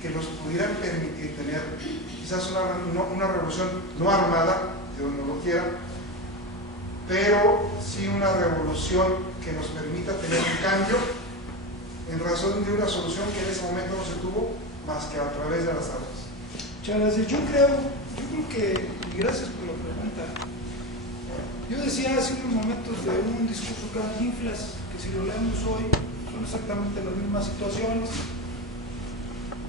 que nos pudieran permitir tener quizás una revolución no armada, Dios no lo quiera, pero sí una revolución que nos permita tener un cambio en razón de una solución que en ese momento no se tuvo más que a través de las armas. Muchas gracias. Yo creo que, y gracias por la pregunta, yo decía hace unos momentos de un discurso de Cantinflas que si lo leemos hoy son exactamente las mismas situaciones,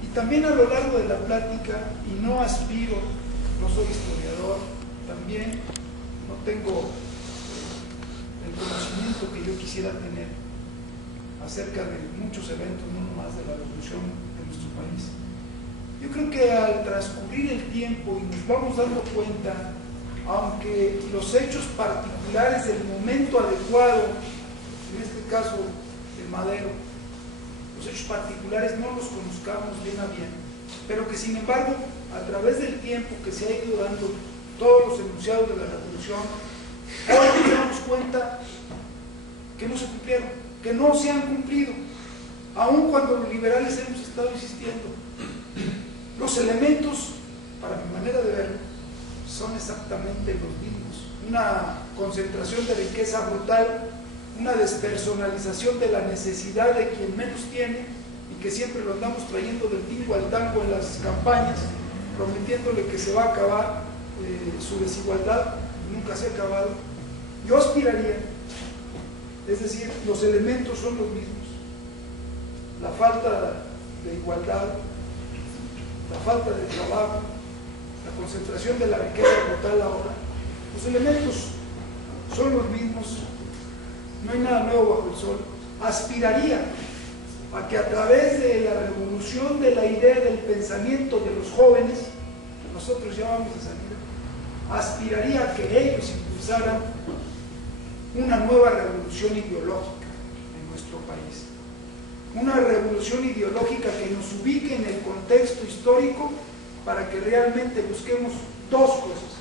y también a lo largo de la plática, y no aspiro, no soy historiador, también no tengo el conocimiento que yo quisiera tener acerca de muchos eventos, no nomás de la revolución de nuestro país. Yo creo que al transcurrir el tiempo y nos vamos dando cuenta, aunque los hechos particulares del momento adecuado, en este caso el Madero, los hechos particulares no los conozcamos bien a bien, pero que sin embargo, a través del tiempo que se ha ido dando todos los enunciados de la revolución, hoy nos damos cuenta que no se cumplieron, que no se han cumplido, aun cuando los liberales hemos estado insistiendo. Los elementos, para mi manera de verlo, son exactamente los mismos. Una concentración de riqueza brutal, una despersonalización de la necesidad de quien menos tiene y que siempre lo andamos trayendo del tingo al tango en las campañas, prometiéndole que se va a acabar su desigualdad, nunca se ha acabado. Yo aspiraría, es decir, los elementos son los mismos. La falta de igualdad, la falta de trabajo, la concentración de la riqueza brutal ahora, los elementos son los mismos, no hay nada nuevo bajo el sol. Aspiraría a que a través de la revolución de la idea del pensamiento de los jóvenes, que nosotros ya vamos a salir, aspiraría a que ellos impulsaran una nueva revolución ideológica en nuestro país. Una revolución ideológica que nos ubique en el contexto histórico para que realmente busquemos dos cosas.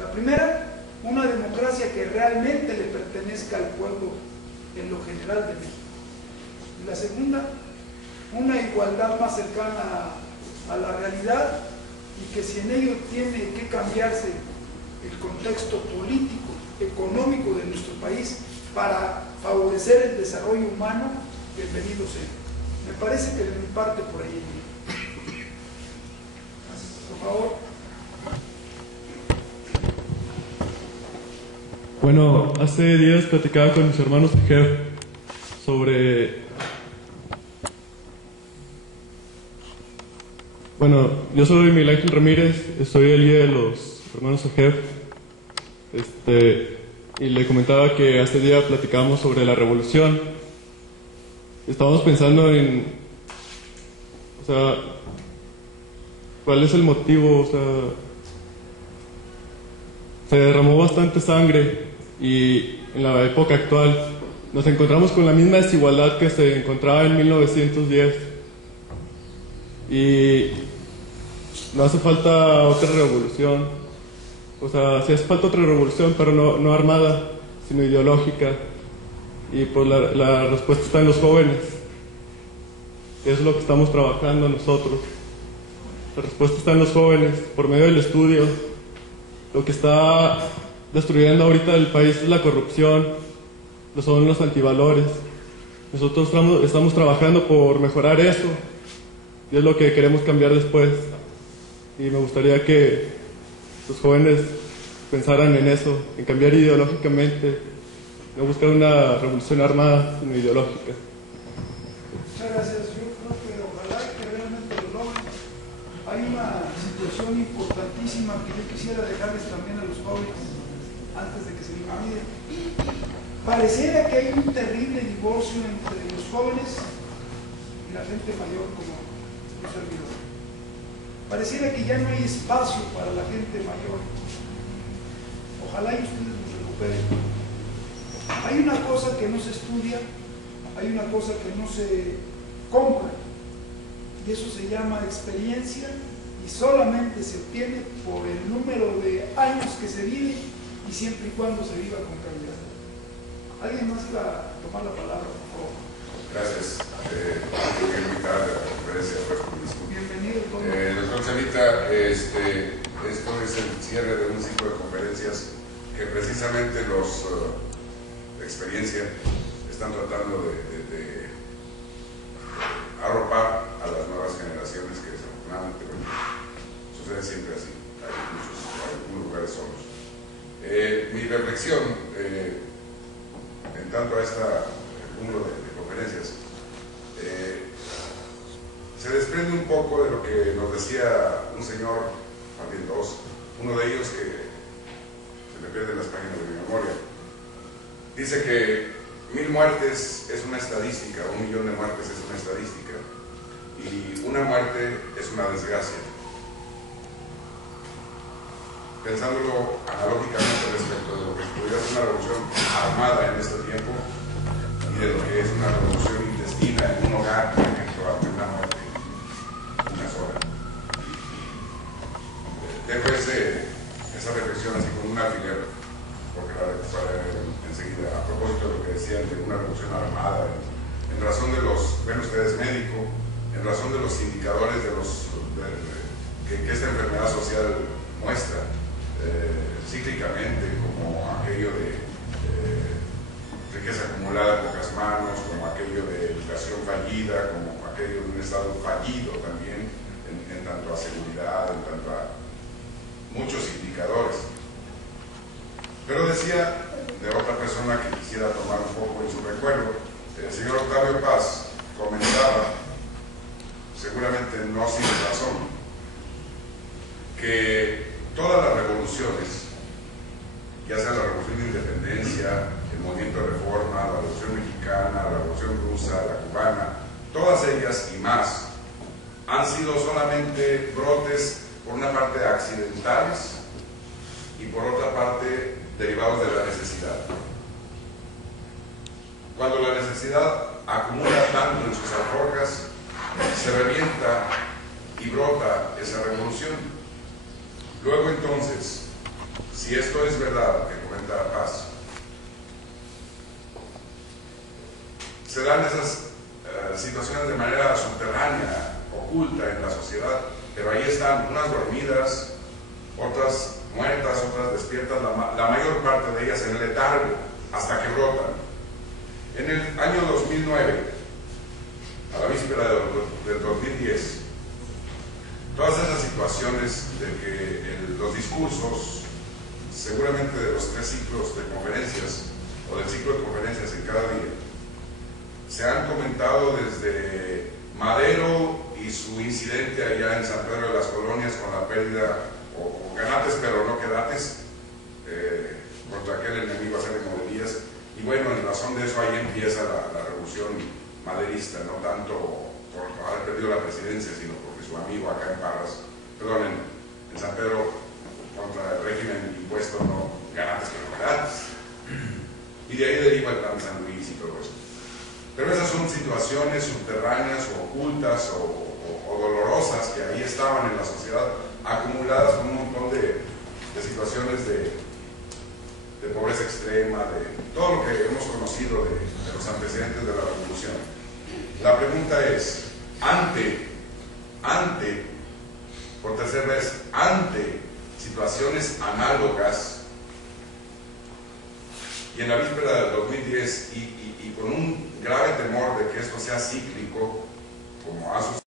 La primera, una democracia que realmente le pertenezca al pueblo en lo general de México. Y la segunda, una igualdad más cercana a la realidad y que si en ello tiene que cambiarse el contexto político, económico de nuestro país para favorecer el desarrollo humano, bienvenido sea. Me parece que de mi parte por ahí. Por favor. Bueno, hace días platicaba con mis hermanos de JEF sobre... Bueno, yo soy Miguel Ángel Ramírez, soy el guía de los hermanos de JEF. Y le comentaba que hace día platicábamos sobre la revolución. Estábamos pensando en, o sea, ¿cuál es el motivo? O sea, se derramó bastante sangre y en la época actual nos encontramos con la misma desigualdad que se encontraba en 1910 y no hace falta otra revolución. O sea, sí hace falta otra revolución, pero no armada, sino ideológica. Y pues la respuesta está en los jóvenes. Es lo que estamos trabajando nosotros. La respuesta está en los jóvenes, por medio del estudio. Lo que está destruyendo ahorita el país es la corrupción, son los antivalores. Nosotros estamos trabajando por mejorar eso, y es lo que queremos cambiar después. Y me gustaría que los jóvenes pensaran en eso, en cambiar ideológicamente, no buscar una revolución armada, sino ideológica. Muchas gracias. Yo creo que ojalá que realmente lo logren. Hay una situación importantísima que yo quisiera dejarles también a los jóvenes, antes de que se me olvide. Pareciera que hay un terrible divorcio entre los jóvenes y la gente mayor como un servidor. Pareciera que ya no hay espacio para la gente mayor. Ojalá y ustedes nos recuperen. Hay una cosa que no se estudia, hay una cosa que no se compra, y eso se llama experiencia, y solamente se obtiene por el número de años que se vive y siempre y cuando se viva con calidad. ¿Alguien más iba a tomar la palabra, por favor? Gracias. Quiero invitar a la conferencia de Comunismo. Bienvenido, doctor Chavita, esto es el cierre de un ciclo de conferencias que precisamente los de experiencia están tratando de arropar a las nuevas generaciones que desafortunadamente sucede siempre así. Hay algunos lugares solos. Mi reflexión en tanto a esta número de conferencias se desprende un poco de lo que nos decía un señor, más bien dos, uno de ellos que se me pierde en las páginas de mi memoria. Dice que 1000 muertes es una estadística, 1 millón de muertes es una estadística, y una muerte es una desgracia. Pensándolo analógicamente respecto de lo que podría ser una revolución armada en este tiempo y de lo que es una revolución intestina en un hogar, por ejemplo, ante una muerte, una sola. Dejo esa reflexión así con un alfiler, porque la recuperaré enseguida, a propósito de lo que decían de una revolución armada, en razón de los, bueno, usted es médico, en razón de los indicadores que esta enfermedad social muestra cíclicamente, como aquello de riqueza acumulada en pocas manos, como aquello de educación fallida, como aquello de un Estado fallido también, en tanto a seguridad, en tanto a muchos indicadores. Pero decía de otra persona que quisiera tomar un poco en su recuerdo, el señor Octavio Paz comentaba, seguramente no sin razón, que todas las revoluciones, ya sea la revolución de independencia, el movimiento de reforma, la revolución mexicana, la revolución rusa, la cubana, todas ellas y más, han sido solamente brotes, por una parte accidentales y por otra parte derivados de la necesidad. Cuando la necesidad acumula tanto en sus alforjas, se revienta y brota esa revolución. Luego entonces, si esto es verdad, que comenta Paz, se dan esas situaciones de manera subterránea, oculta en la sociedad, pero ahí están, unas dormidas, otras muertas, otras despiertas, la mayor parte de ellas en letargo, hasta que brotan. En el año 2009, a la víspera del 2010, todas esas situaciones de que los discursos, seguramente de los 3 ciclos de conferencias, o del ciclo de conferencias en cada día, se han comentado desde Madero y su incidente allá en San Pedro de las Colonias con la pérdida, o ganates pero no quedates, contra aquel enemigo acérrimo de Díaz. Y bueno, en razón de eso ahí empieza la revolución maderista, no tanto por haber perdido la presidencia, sino porque su amigo acá en Parras, perdón, en San Pedro, contra el régimen impuesto, no ganates pero no quedates. Y de ahí deriva el plan San Luis y todo eso. Pero esas son situaciones subterráneas o ocultas o dolorosas que ahí estaban en la sociedad, acumuladas con un montón de situaciones de pobreza extrema, de todo lo que hemos conocido de los antecedentes de la revolución. La pregunta es, por tercera vez, ante situaciones análogas, y en la víspera del 2010, y con un grave temor de que esto sea cíclico, como ha sucedido